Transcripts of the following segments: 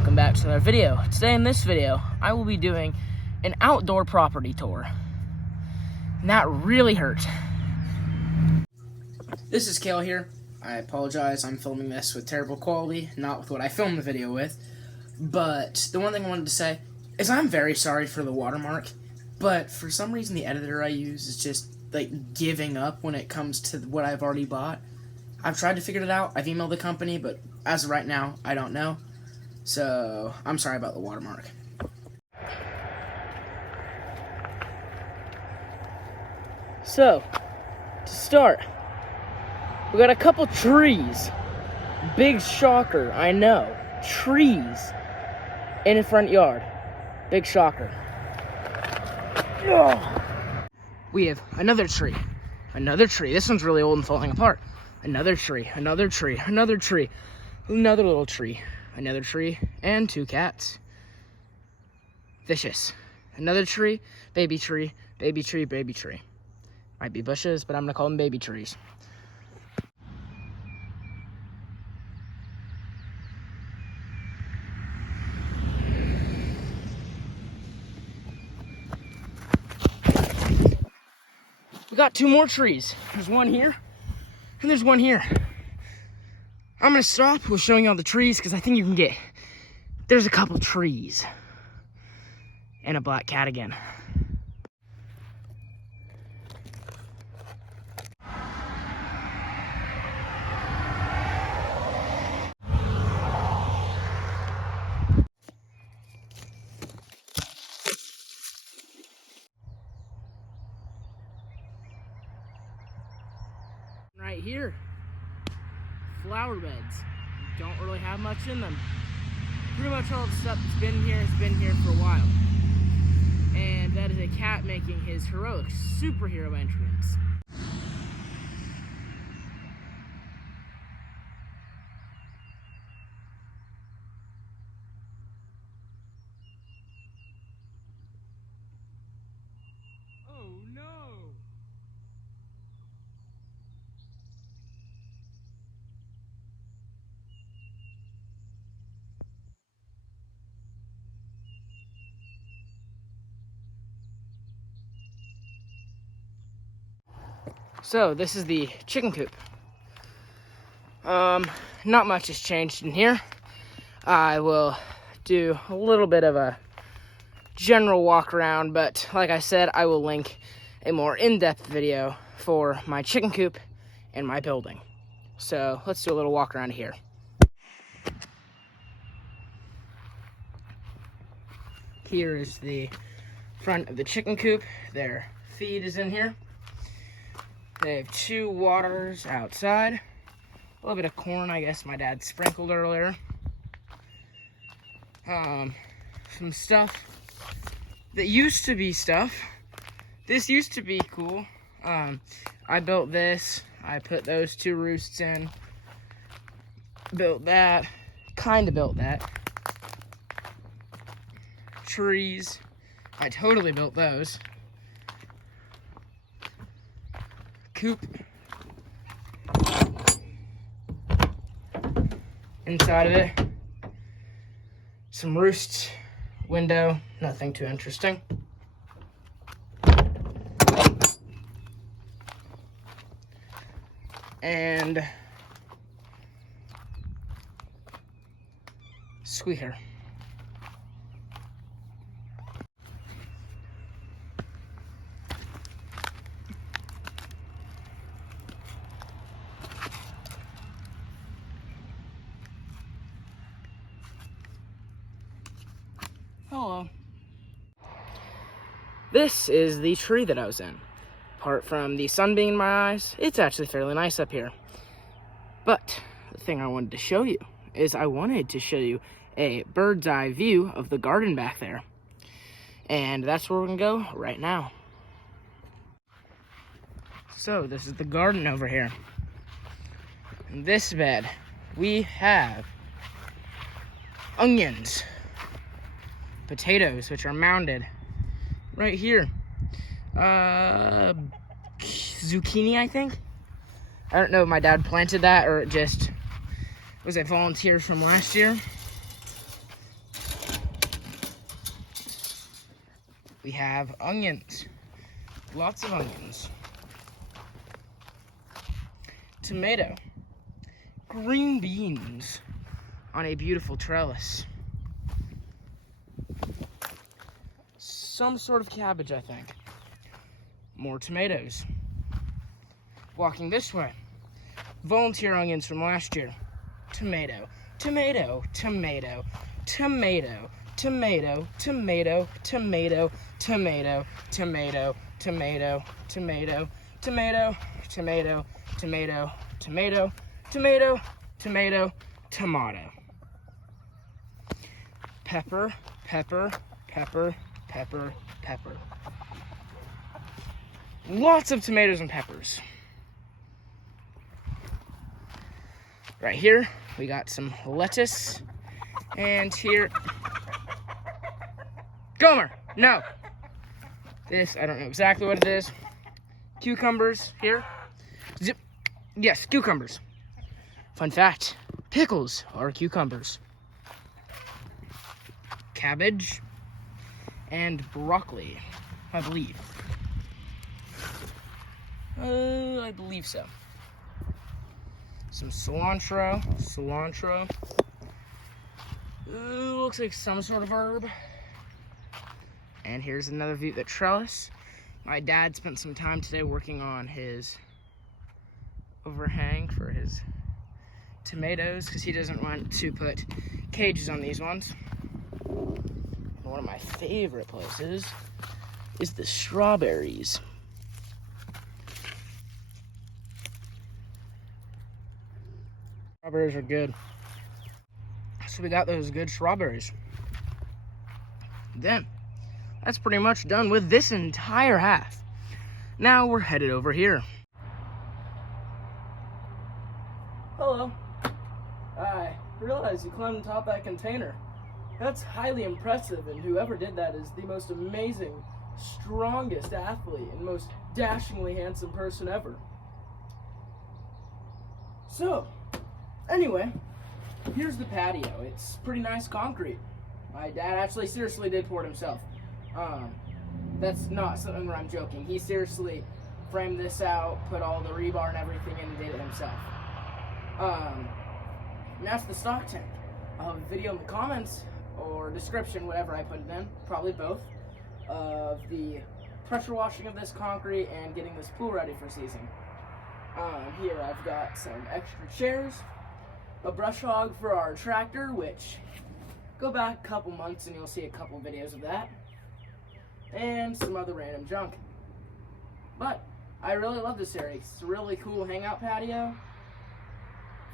welcome back to another video. Today in this video, I will be doing an outdoor property tour. And that really hurt. This is Kale here. I apologize, I'm filming this with terrible quality, not with what I filmed the video with. But the one thing I wanted to say is I'm very sorry for the watermark, but for some reason the editor I use is just like giving up when it comes to what I've already bought. I've tried to figure it out, I've emailed the company, but as of right now, I don't know. So, I'm sorry about the watermark. So, to start, we got a couple trees. Big shocker, I know. Trees in the front yard. Big shocker. Ugh. We have another tree. Another tree. This one's really old and falling apart. Another tree. Another tree. Another tree. Another little tree. Another tree, and two cats. Vicious. Another tree, baby tree, baby tree, baby tree. Might be bushes, but I'm gonna call them baby trees. We got two more trees. There's one here, and there's one here. I'm gonna stop with showing you all the trees because I think you can get, there's a couple trees and a black cat again. Right here. Flower beds. Don't really have much in them. Pretty much all the stuff that's been here has been here for a while. And that is a cat making his heroic superhero entrance. Oh no! So, this is the chicken coop. Not much has changed in here. I will do a little bit of a general walk around, but like I said, I will link a more in-depth video for my chicken coop and my building. So, let's do a little walk around here. Here is the front of the chicken coop. Their feed is in here. They have two waters outside. A little bit of corn, I guess my dad sprinkled earlier. Some stuff that used to be stuff. This used to be cool. I built this. I put those two roosts in. Built that. Kind of built that. Trees. I totally built those. Coop. Inside of it, some roosts, window, nothing too interesting. And squeaker. Hello. This is the tree that I was in. Apart from the sun being in my eyes, it's actually fairly nice up here. But the thing I wanted to show you is I wanted to show you a bird's eye view of the garden back there. And that's where we're gonna go right now. So this is the garden over here. In this bed, we have onions, potatoes, which are mounded right here. Zucchini, I think. I don't know if my dad planted that or it just was a volunteer from last year. We have onions. Lots of onions. Tomato. Green beans on a beautiful trellis. Some sort of cabbage, I think. More tomatoes. Walking this way. Volunteer onions from last year. Tomato, tomato, tomato, tomato, tomato, tomato, tomato, tomato, tomato, tomato, tomato, tomato, tomato, tomato, tomato, tomato, tomato, tomato. Pepper, pepper, pepper, pepper, pepper. Lots of tomatoes and peppers. Right here, we got some lettuce. And here, Gomer, no. This, I don't know exactly what it is. Cucumbers here. Zip. Yes, cucumbers. Fun fact, pickles are cucumbers. Cabbage and broccoli, I believe. I believe so. Some cilantro. Looks like some sort of herb. And here's another view of the trellis. My dad spent some time today working on his overhang for his tomatoes because he doesn't want to put cages on these ones. And one of my favorite places is the strawberries. Strawberries are good. So we got those good strawberries. Then, that's pretty much done with this entire half. Now we're headed over here. Hello. I realize you climbed atop that container. That's highly impressive, and whoever did that is the most amazing, strongest athlete and most dashingly handsome person ever. So, anyway, here's the patio. It's pretty nice concrete. My dad actually seriously did pour it himself. That's not something where I'm joking. He seriously framed this out, put all the rebar and everything in, and did it himself. And that's the stock tank. I'll have a video in the comments or description, whatever I put it in, probably both, of the pressure washing of this concrete and getting this pool ready for season. Here I've got some extra chairs, a brush hog for our tractor, which go back a couple months and you'll see a couple videos of that, and some other random junk. But I really love this area. It's a really cool hangout patio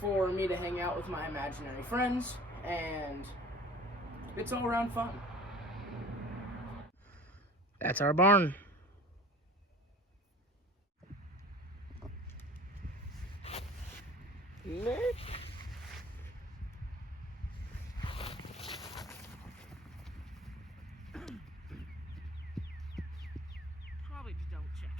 for me to hang out with my imaginary friends, and it's all around fun. That's our barn. Next. Probably just double check.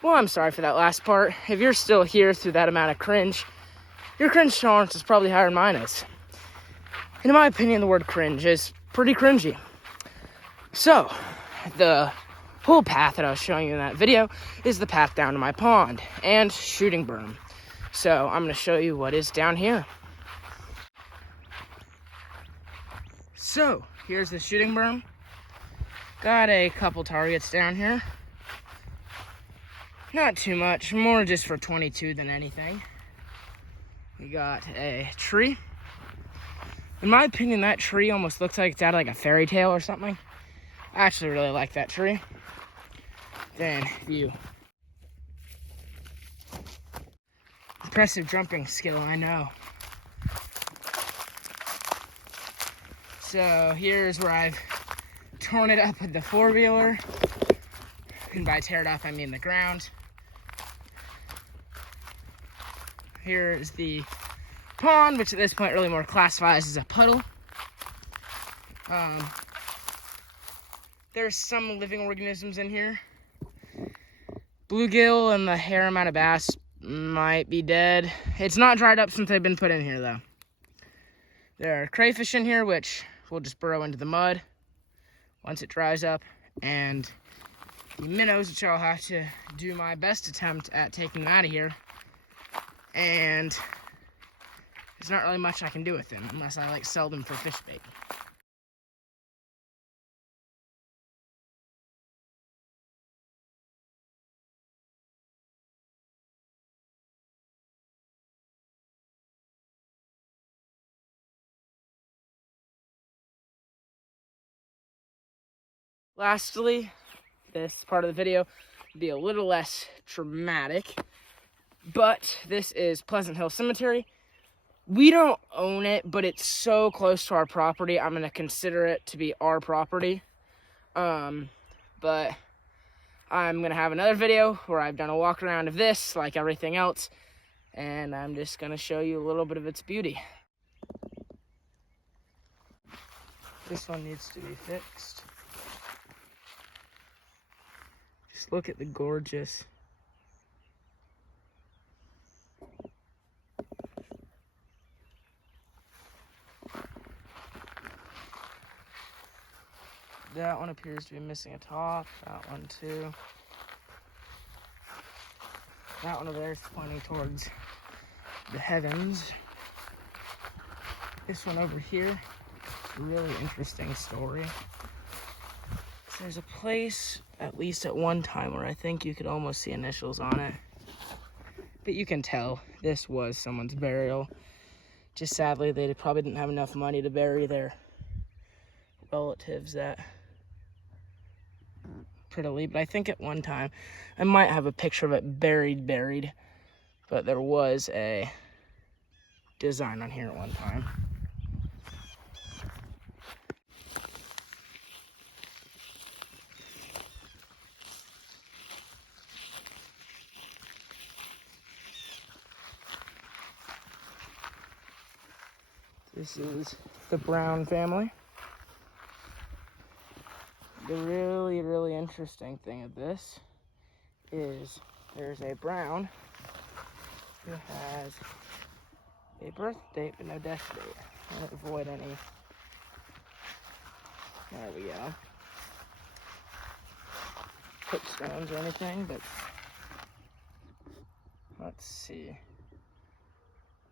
Well, I'm sorry for that last part. If you're still here through that amount of cringe, your cringe tolerance is probably higher than mine is. And in my opinion, the word cringe is pretty cringy. So, the whole path that I was showing you in that video is the path down to my pond and shooting berm. So, I'm going to show you what is down here. So, here's the shooting berm. Got a couple targets down here. Not too much, more just for 22 than anything. We got a tree. In my opinion, that tree almost looks like it's out of like a fairy tale or something. I actually really like that tree. Then you. Impressive jumping skill, I know. So here's where I've torn it up with the four-wheeler. And by tear it up, I mean the ground. Here's the pond, which at this point really more classifies as a puddle. There's some living organisms in here. Bluegill and the Harriman bass might be dead. It's not dried up since they've been put in here, though. There are crayfish in here, which will just burrow into the mud once it dries up. And the minnows, which I'll have to do my best attempt at taking them out of here. And there's not really much I can do with them unless I sell them for fish bait. Lastly, this part of the video will be a little less dramatic, but this is Pleasant Hill Cemetery. We don't own it, but it's so close to our property, I'm going to consider it to be our property. But I'm going to have another video where I've done a walk around of this, like everything else, and I'm just going to show you a little bit of its beauty. This one needs to be fixed. Just look at the gorgeous. That one appears to be missing a top. That one too. That one over there is pointing towards the heavens. This one over here, really interesting story. There's a place, at least at one time, where I think you could almost see initials on it. But you can tell this was someone's burial. Just sadly, they probably didn't have enough money to bury their relatives that prettily. But I think at one time, I might have a picture of it buried. But there was a design on here at one time. This is the Brown family. The really interesting thing of this is there's a Brown who has a birth date but no death date. I want to avoid any. There we go. Footstones or anything, but let's see.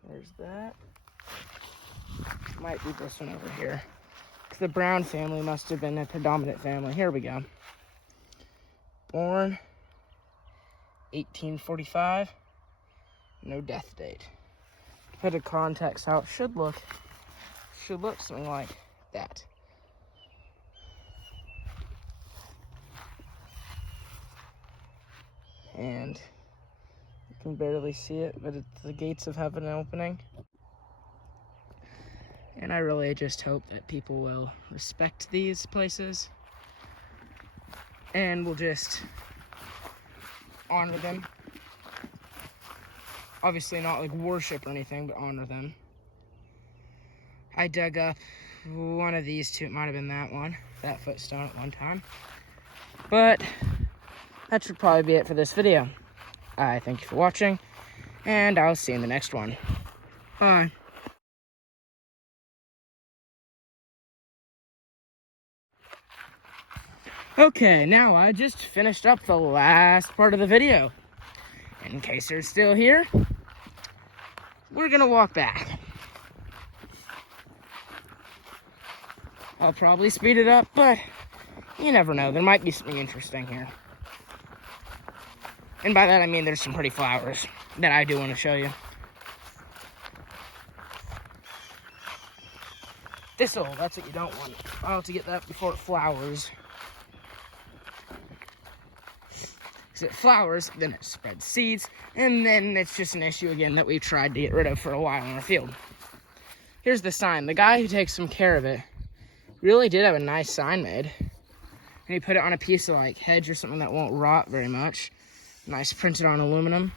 There's that. Might be this one over here. The Brown family must have been a predominant family. Here we go. Born 1845. No death date. To put a context how it should look something like that. And you can barely see it, but it's the gates of heaven opening. And I really just hope that people will respect these places and will just honor them. Obviously not like worship or anything, but honor them. I dug up one of these two. It might have been that one, that footstone at one time. But that should probably be it for this video. I thank you for watching, and I'll see you in the next one. Bye. Okay, now I just finished up the last part of the video. In case they're still here, we're gonna walk back. I'll probably speed it up, but you never know. There might be something interesting here. And by that I mean there's some pretty flowers that I do want to show you. Thistle, that's what you don't want. I'll have to get that before it flowers. Because it flowers, then it spreads seeds, and then it's just an issue again that we've tried to get rid of for a while in our field. Here's the sign. The guy who takes some care of it Really did have a nice sign made. And you put it on a piece of like hedge or something that won't rot very much. Nice printed on aluminum.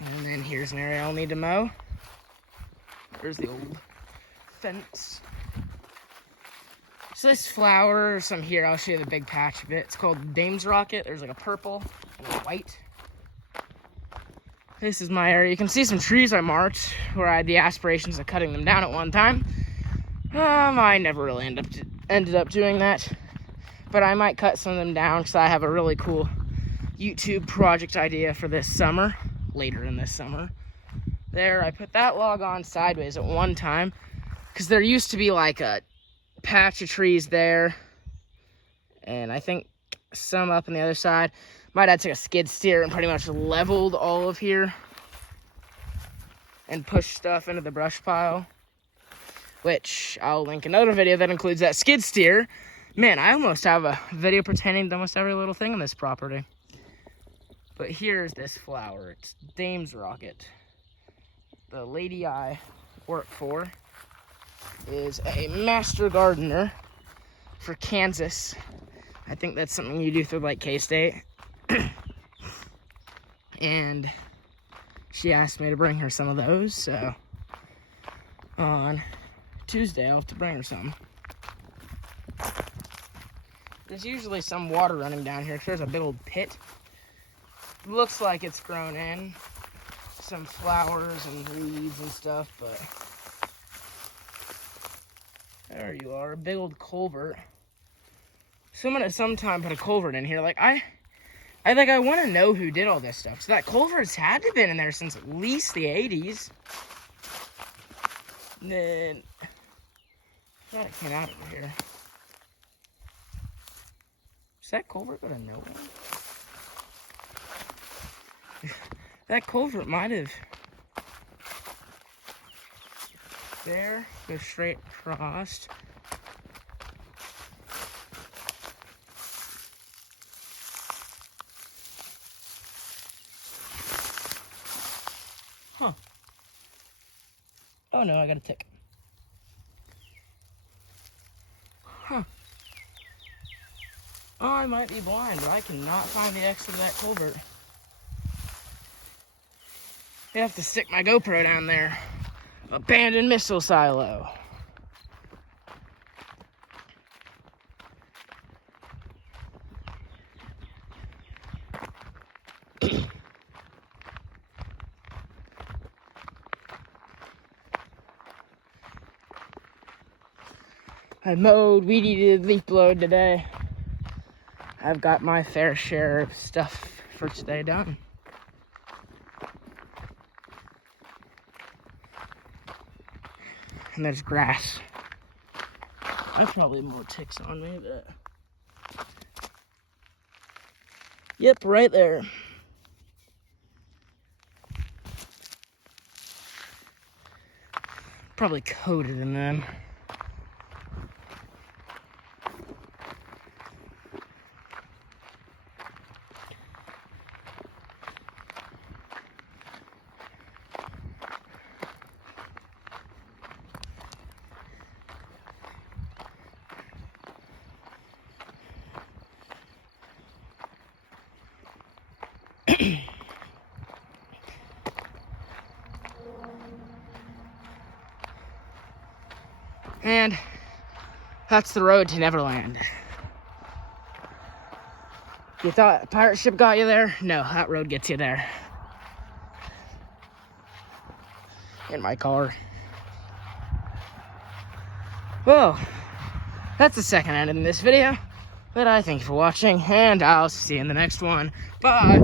And then here's an area I'll need to mow. There's the old fence. So this flower, some here, I'll show you the big patch of it. It's called Dame's Rocket. There's like a purple and a white. This is my area. You can see some trees I marked where I had the aspirations of cutting them down at one time. I never really ended up doing that. But I might cut some of them down because I have a really cool YouTube project idea for this summer. Later in this summer. There, I put that log on sideways at one time because there used to be like a patch of trees there, and I think some up on the other side. My dad took a skid steer and pretty much leveled all of here and pushed stuff into the brush pile, which I'll link another video that includes that skid steer. Man, I almost have a video pertaining to almost every little thing on this property. But here's this flower. It's Dame's Rocket. The lady I work for is a master gardener for Kansas. I think that's something you do through like K-State. And she asked me to bring her some of those, so on Tuesday I'll have to bring her some. There's usually some water running down here because there's a big old pit. Looks like it's grown in some flowers and weeds and stuff, but there you are, a big old culvert. Someone at some time put a culvert in here. Like I want to know who did all this stuff. So that culvert's had to have been in there since at least the 80s. And then I thought it came out over here. Does that culvert go to nowhere? That culvert might have. There, go straight across. Huh. Oh no, I got a tick. Huh. Oh, I might be blind, but I cannot find the exit of that culvert. I have to stick my GoPro down there. Abandoned missile silo. I mowed, weed eated, leaf blowed today. I've got my fair share of stuff for today done. And there's grass. I probably have more ticks on me, but yep, right there. Probably coated in them. And that's the road to Neverland. You thought a pirate ship got you there? No, that road gets you there. In my car. Well, that's the second end in this video. But I thank you for watching, and I'll see you in the next one. Bye!